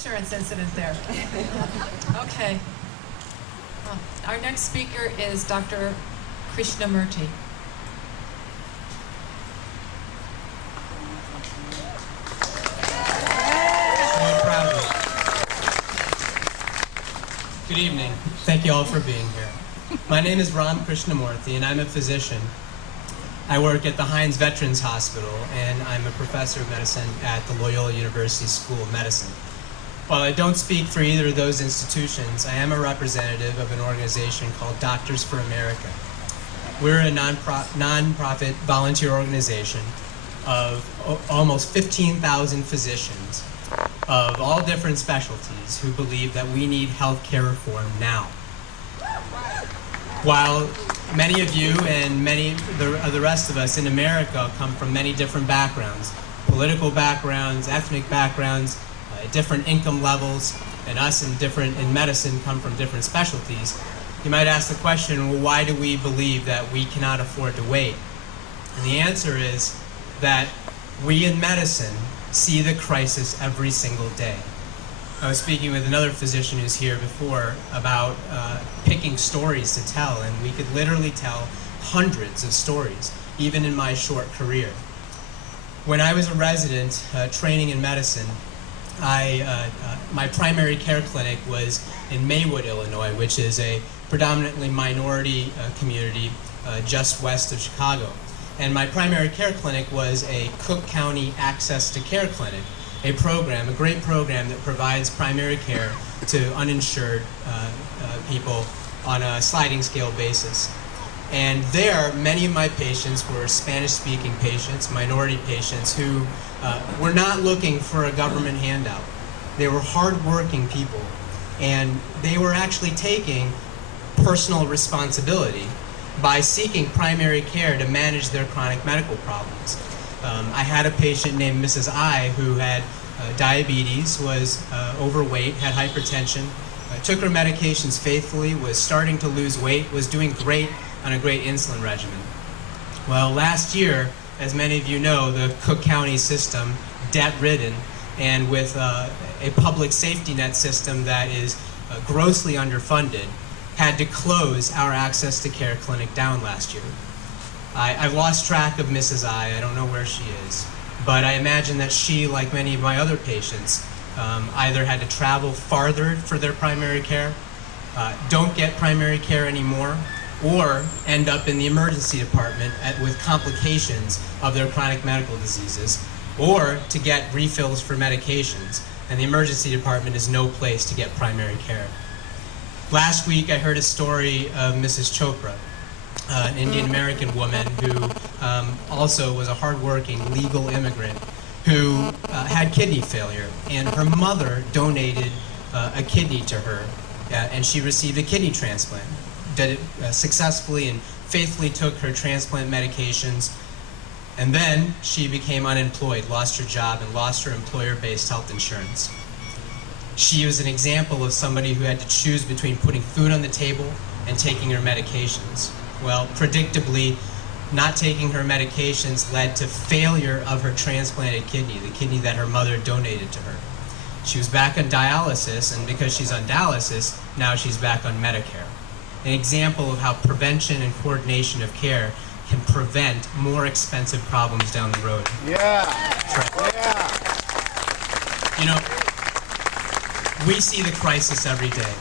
Insurance incident there. Okay. Our next speaker is Dr. Krishnamurti. So proud of you. Good evening. Thank you all for being here. My name is Ram Krishnamurti, and I'm a physician. I work at the Heinz Veterans Hospital, and I'm a professor of medicine at the Loyola University School of Medicine. While I don't speak for either of those institutions, I am a representative of an organization called Doctors for America. We're a non-profit volunteer organization of almost 15,000 physicians of all different specialties who believe that we need health care reform now. While many of you and many of the rest of us in America come from many different backgrounds, political backgrounds, ethnic backgrounds, different income levels, and us in medicine come from different specialties, you might ask the question, well, why do we believe that we cannot afford to wait? And the answer is that we in medicine see the crisis every single day. I was speaking with another physician who's here before about picking stories to tell, and we could literally tell hundreds of stories, even in my short career. When I was a resident training in medicine, my primary care clinic was in Maywood, Illinois, which is a predominantly minority community just west of Chicago. And my primary care clinic was a Cook County Access to Care clinic, a great program that provides primary care to uninsured people on a sliding scale basis. And there, many of my patients were Spanish-speaking patients, minority patients, who were not looking for a government handout. They were hard-working people, and they were actually taking personal responsibility by seeking primary care to manage their chronic medical problems. I had a patient named Mrs. I who had diabetes, was overweight, had hypertension, took her medications faithfully, was starting to lose weight, was doing great on a great insulin regimen. Well, last year, as many of you know, the Cook County system, debt-ridden, and with a public safety net system that is grossly underfunded, had to close our Access to Care clinic down last year. I've lost track of Mrs. I don't know where she is, but I imagine that she, like many of my other patients, either had to travel farther for their primary care, don't get primary care anymore, or end up in the emergency department with complications of their chronic medical diseases, or to get refills for medications, and the emergency department is no place to get primary care. Last week I heard a story of Mrs. Chopra, an Indian American woman who also was a hardworking legal immigrant who had kidney failure, and her mother donated a kidney to her, and she received a kidney transplant. Did it successfully and faithfully took her transplant medications, and then she became unemployed, lost her job, and lost her employer-based health insurance. She was an example of somebody who had to choose between putting food on the table and taking her medications. Well, predictably, not taking her medications led to failure of her transplanted kidney, the kidney that her mother donated to her. She was back on dialysis, and because she's on dialysis, now she's back on Medicare. An example of how prevention and coordination of care can prevent more expensive problems down the road. Yeah. Right. Yeah. You know, we see the crisis every day.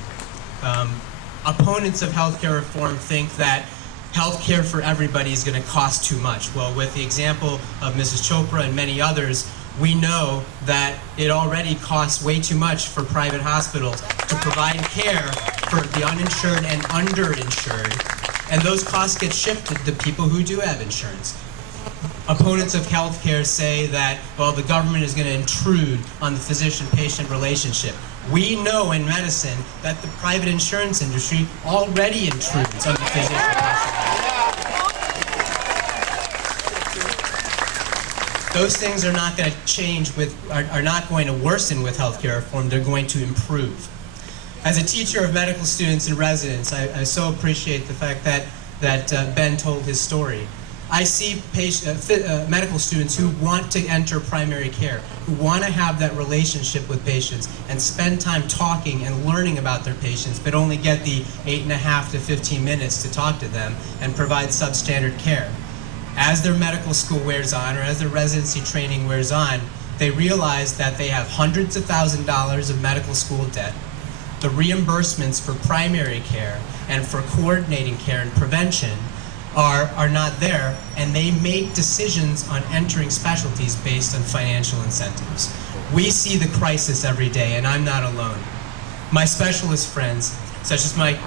Opponents of healthcare reform think that healthcare for everybody is going to cost too much. Well, with the example of Mrs. Chopra and many others, we know that it already costs way too much for private hospitals to provide care for the uninsured and underinsured, and those costs get shifted to people who do have insurance. Opponents of healthcare say that, well, the government is going to intrude on the physician-patient relationship. We know in medicine that the private insurance industry already intrudes on the physician-patient relationship. Those things are not going to change are not going to worsen with healthcare reform. They're going to improve. As a teacher of medical students and residents, I so appreciate the fact that Ben told his story. I see medical students who want to enter primary care, who want to have that relationship with patients and spend time talking and learning about their patients, but only get the 8.5 to 15 minutes to talk to them and provide substandard care. As their medical school wears on, or as their residency training wears on, they realize that they have hundreds of $1,000s of medical school debt. The reimbursements for primary care and for coordinating care and prevention are not there, and they make decisions on entering specialties based on financial incentives. We see the crisis every day, and I'm not alone. My specialist friends, such as my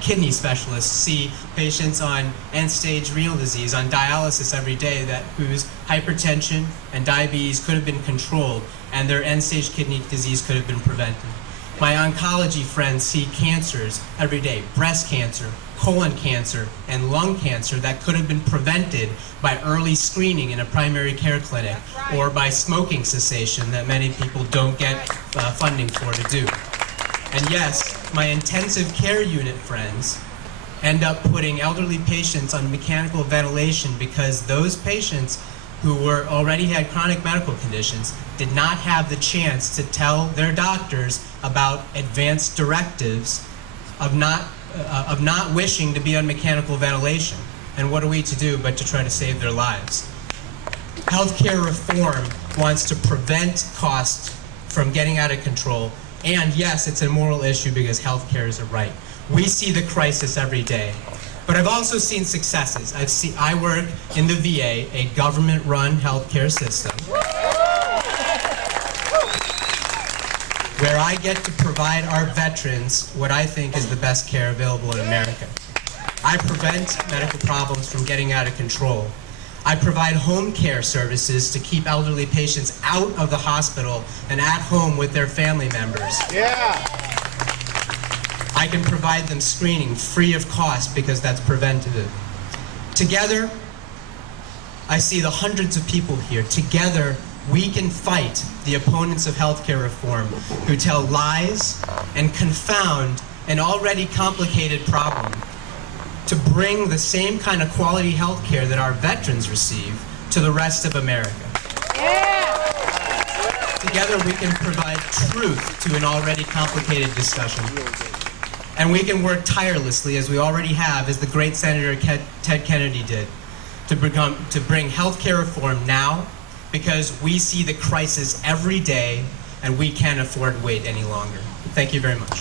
kidney specialists, see patients on end-stage renal disease, on dialysis every day, whose hypertension and diabetes could have been controlled, and their end-stage kidney disease could have been prevented. My oncology friends see cancers every day, breast cancer, colon cancer, and lung cancer that could have been prevented by early screening in a primary care clinic, or by smoking cessation that many people don't get funding for to do. And yes, my intensive care unit friends end up putting elderly patients on mechanical ventilation because those patients who already had chronic medical conditions did not have the chance to tell their doctors about advanced directives of not wishing to be on mechanical ventilation. And what are we to do but to try to save their lives? Healthcare reform wants to prevent costs from getting out of control. And yes, it's a moral issue because healthcare is a right. We see the crisis every day. But I've also seen successes. I work in the VA, a government-run healthcare system, where I get to provide our veterans what I think is the best care available in America. I prevent medical problems from getting out of control. I provide home care services to keep elderly patients out of the hospital and at home with their family members. Yeah. I can provide them screening free of cost because that's preventative. Together, I see the hundreds of people here. Together, we can fight the opponents of healthcare reform who tell lies and confound an already complicated problem to bring the same kind of quality healthcare that our veterans receive to the rest of America. Yeah. Together, we can provide truth to an already complicated discussion. And we can work tirelessly, as we already have, as the great Senator Ted Kennedy did, to bring healthcare reform now, because we see the crisis every day, and we can't afford to wait any longer. Thank you very much.